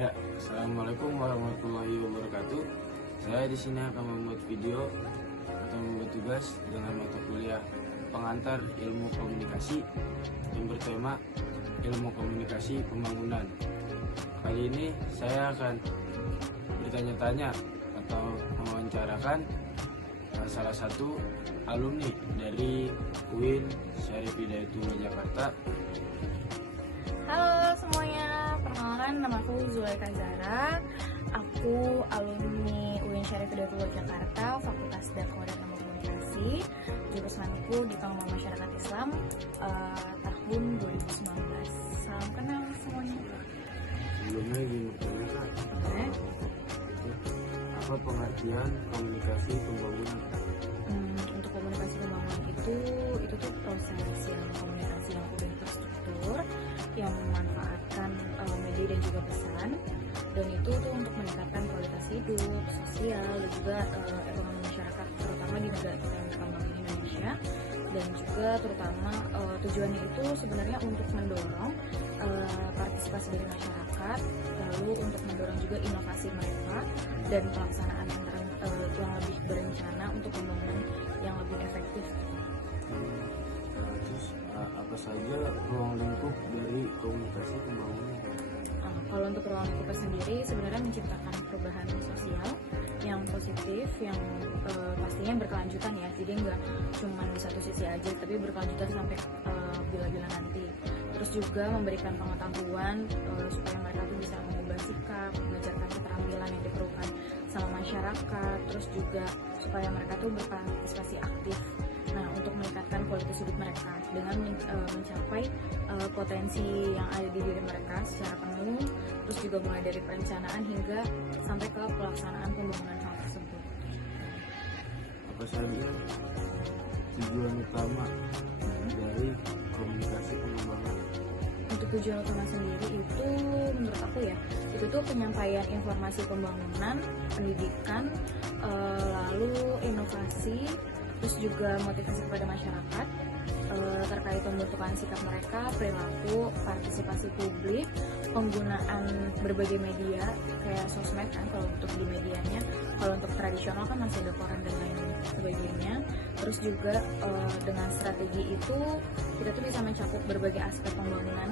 Ya, assalamualaikum warahmatullahi wabarakatuh. Saya di sini akan membuat video atau membuat tugas dengan mata kuliah pengantar ilmu komunikasi yang bertema ilmu komunikasi pembangunan. Kali ini saya akan bertanya-tanya atau mewawancarakan salah satu alumni dari UIN Syarif Hidayatullah Jakarta. Halo semuanya, perkenalkan nama aku Zulaika Zara. Aku alumni UIN Syarif Hidayatullah Jakarta, Fakultas Dakwah dan Komunikasi. Jurusanku di Pengembangan Masyarakat Islam tahun 2019. Salam kenal semuanya. Sebelumnya gini, Oke. apa pengertian komunikasi pembangunan? Untuk komunikasi pembangunan itu tuh proses yang komunikasi yang udah terstruktur, yang memanfaatkan media dan juga pesan, dan itu tuh untuk meningkatkan kualitas hidup, sosial, dan juga ekonomi masyarakat, terutama di negara kita yang berkembang di Indonesia. Dan juga terutama tujuannya itu sebenarnya untuk mendorong partisipasi dari masyarakat, lalu untuk mendorong juga inovasi mereka dan pelaksanaan yang lebih berencana untuk pembangunan yang lebih efektif. Terus apa saja ruang lingkup dari komunikasi pembangunan? Kalau untuk ruang lingkup sendiri sebenarnya menciptakan perubahan sosial yang positif, yang pastinya berkelanjutan ya, jadi nggak cuma di satu sisi aja, tapi berkelanjutan sampai bila-bila nanti. Terus juga memberikan pengetahuan supaya mereka tuh bisa mengubah sikap, mengajarkan keterampilan yang diperlukan sama masyarakat, terus juga supaya mereka tuh berpartisipasi aktif. Nah, untuk meningkatkan kualitas hidup mereka dengan mencapai potensi yang ada di diri mereka secara penuh, terus juga mulai dari perencanaan hingga sampai ke pelaksanaan pembangunan hal tersebut. Apa saja tujuan utama dari komunikasi pengembangan? Untuk tujuan utama sendiri itu menurut aku ya, itu tuh penyampaian informasi pembangunan, pendidikan, lalu inovasi, terus juga motivasi kepada masyarakat terkait pembentukan sikap mereka, perilaku, partisipasi publik, penggunaan berbagai media kayak sosmed kan kalau untuk di medianya. Kalau untuk tradisional kan masih ada koran dan lain sebagainya. Terus juga dengan strategi itu kita tuh bisa mencakup berbagai aspek pembangunan,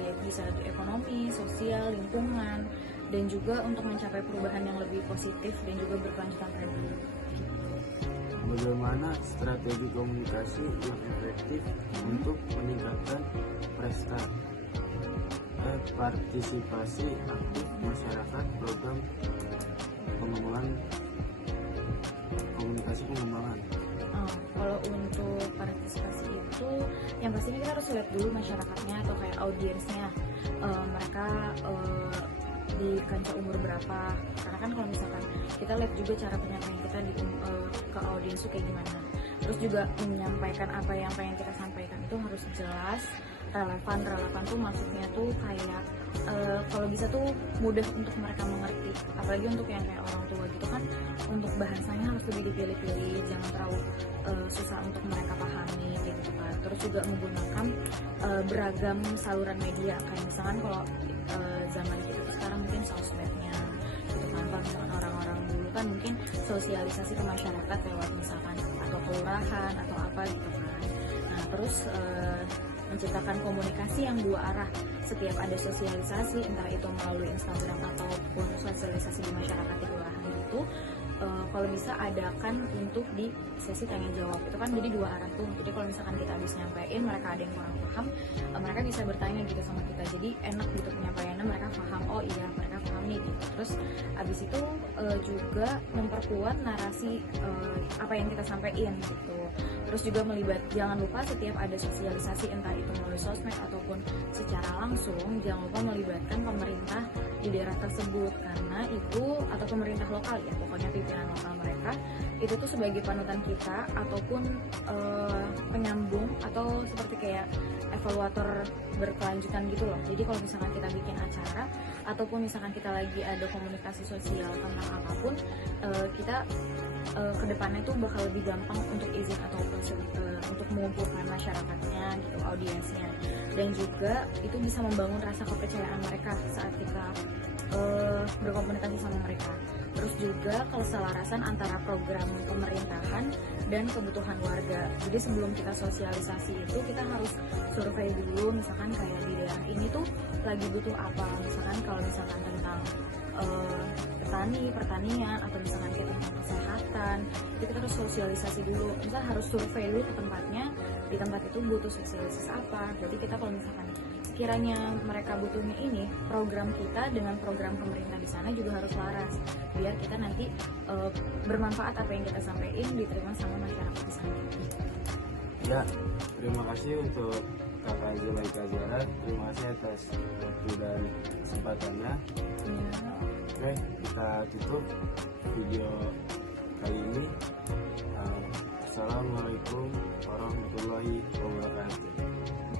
ya bisa di ekonomi, sosial, lingkungan, dan juga untuk mencapai perubahan yang lebih positif dan juga berkelanjutan tadi. Bagaimana strategi komunikasi yang efektif untuk meningkatkan partisipasi aktif masyarakat program pengembangan komunikasi pengembangan? Kalau untuk partisipasi itu yang pastinya kita harus lihat dulu masyarakatnya atau kayak audiensnya, mereka di kancah umur berapa, karena kan kalau misalkan kita lihat juga cara penyampaian kita ke audiens itu kayak gimana. Terus juga menyampaikan apa yang pengen kita sampaikan itu harus jelas, relevan tuh maksudnya tuh kayak kalau bisa tuh mudah untuk mereka mengerti, apalagi untuk yang kayak orang tua gitu kan, untuk bahasanya harus lebih dipilih-pilih, jangan terlalu susah untuk mereka pahami gitu kan. Terus juga menggunakan beragam saluran media, kayak misalkan kalau zaman kita tuh sekarang mungkin sosmednya gitu kan, kalau misalkan orang-orang dulu kan mungkin sosialisasi ke masyarakat lewat misalkan atau kelurahan atau apa gitu kan. Nah terus menciptakan komunikasi yang dua arah setiap ada sosialisasi, entah itu melalui Instagram ataupun sosialisasi di masyarakat di kelurahan gitu. Kalau bisa adakan untuk di sesi tanya jawab itu kan, jadi dua arah tuh. Jadi kalau misalkan kita habis nyampein mereka ada yang kurang paham, mereka bisa bertanya gitu sama kita, jadi enak gitu penyampaiannya, mereka paham, oh iya mereka paham nih gitu. Terus habis itu juga memperkuat narasi apa yang kita sampaikan gitu. Terus juga jangan lupa setiap ada sosialisasi, entah itu melalui sosmed ataupun secara langsung, jangan lupa melibatkan pemerintah di daerah tersebut, karena itu atau pemerintah lokal ya, pokoknya pimpinan lokal mereka itu tuh sebagai panutan kita ataupun penyambung atau seperti kayak evaluator berkelanjutan gitu loh. Jadi kalau misalkan kita bikin acara ataupun misalkan kita lagi ada komunikasi sosial tentang apapun, kita kedepannya tuh bakal lebih gampang untuk izin ataupun untuk mengumpulkan masyarakatnya gitu, audiensnya, dan juga itu bisa membangun rasa kepercayaan mereka saat kita berkomunikasi sama mereka. Terus juga keselarasan antara program pemerintahan dan kebutuhan warga. Jadi sebelum kita sosialisasi itu kita harus survei dulu, misalkan kayak di daerah ini tuh lagi butuh apa, misalkan kalau misalkan tentang pertanian atau misalkan kayak tentang kesehatan, itu kita harus sosialisasi dulu. Misal harus survei dulu ke tempatnya, di tempat itu butuh sosialisasi apa. Jadi kita kalau misalkan sekiranya mereka butuhnya ini, program kita dengan program pemerintah di sana juga harus laras, biar kita nanti bermanfaat apa yang kita sampaikan diterima sama masyarakat di sana. Ya, terima kasih untuk Kakak Zulaika Zahra. Terima kasih atas waktu dan kesempatannya. Oke, kita tutup video kali ini. Assalamualaikum warahmatullahi wabarakatuh.